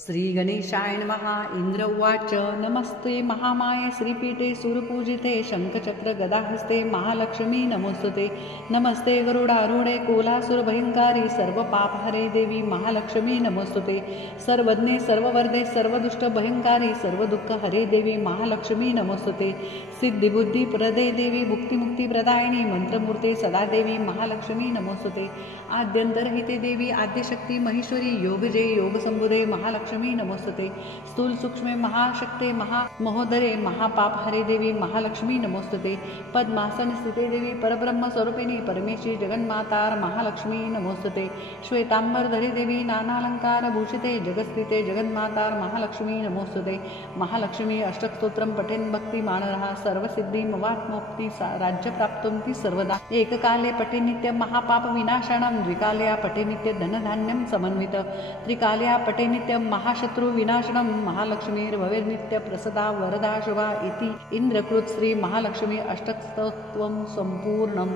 श्री गणेशाय नमः। इंद्र उवाच नमस्ते महामाये श्रीपीठे सुरपूजिते शंखचक्र गदाहस्ते महालक्ष्मी नमोस्तुते। नमस्ते गरुडारूढे कोलासुरभयंकारी सर्व पापहरे देवी महालक्ष्मी नमोस्तुते। सर्वज्ञे सर्ववर्धे सर्वदुष्ट भयंकारी सर्व दुःख हरे देवी महालक्ष्मी नमोस्तुते। सिद्धिबुद्धी प्रदे देवी भुक्तिमुक्ती प्रदायिनी मंत्रमूर्ते सदा देवी महालक्ष्मी नमोस्तुते। आद्यंतरहिते देवी आद्यशक्ती महेश्वरी योगजे योगसंबुधे महालक्ष्मी नमोस्तुते। स्थूल सूक्ष्मे महाशक्ते महामहोदरे महापाप हरे देवी महालक्ष्मी नमोस्तुते। पद्मासन स्थिते देवी परब्रह्म स्वरूपिणी परमेश्वरी जगन्मातार महालक्ष्मी नमोस्तुते। श्वेतांबर देवी नानालंकार भूषिते जगस्थिते जगन्मातार महालक्ष्मी नमोस्तुते। महालक्ष्मी अष्टस्तोत्रम पठेन भक्ती मानरहा सर्वसिद्धी मवात्मोक्ती राज्यप्राप्तोंती सर्वदा। एककाले पठे नित्य महापाप विनाशनम द्विकालया पठे नित्य धनधान्यम समन्वित त्रिकालया पठे नित्य महाशत्रु विनाशनम महालक्ष्मीर्भवे नित्य प्रसदा वरदा शुभा इति इंद्रकृत श्री महालक्ष्मी अष्टस्तोत्रम संपूर्णम।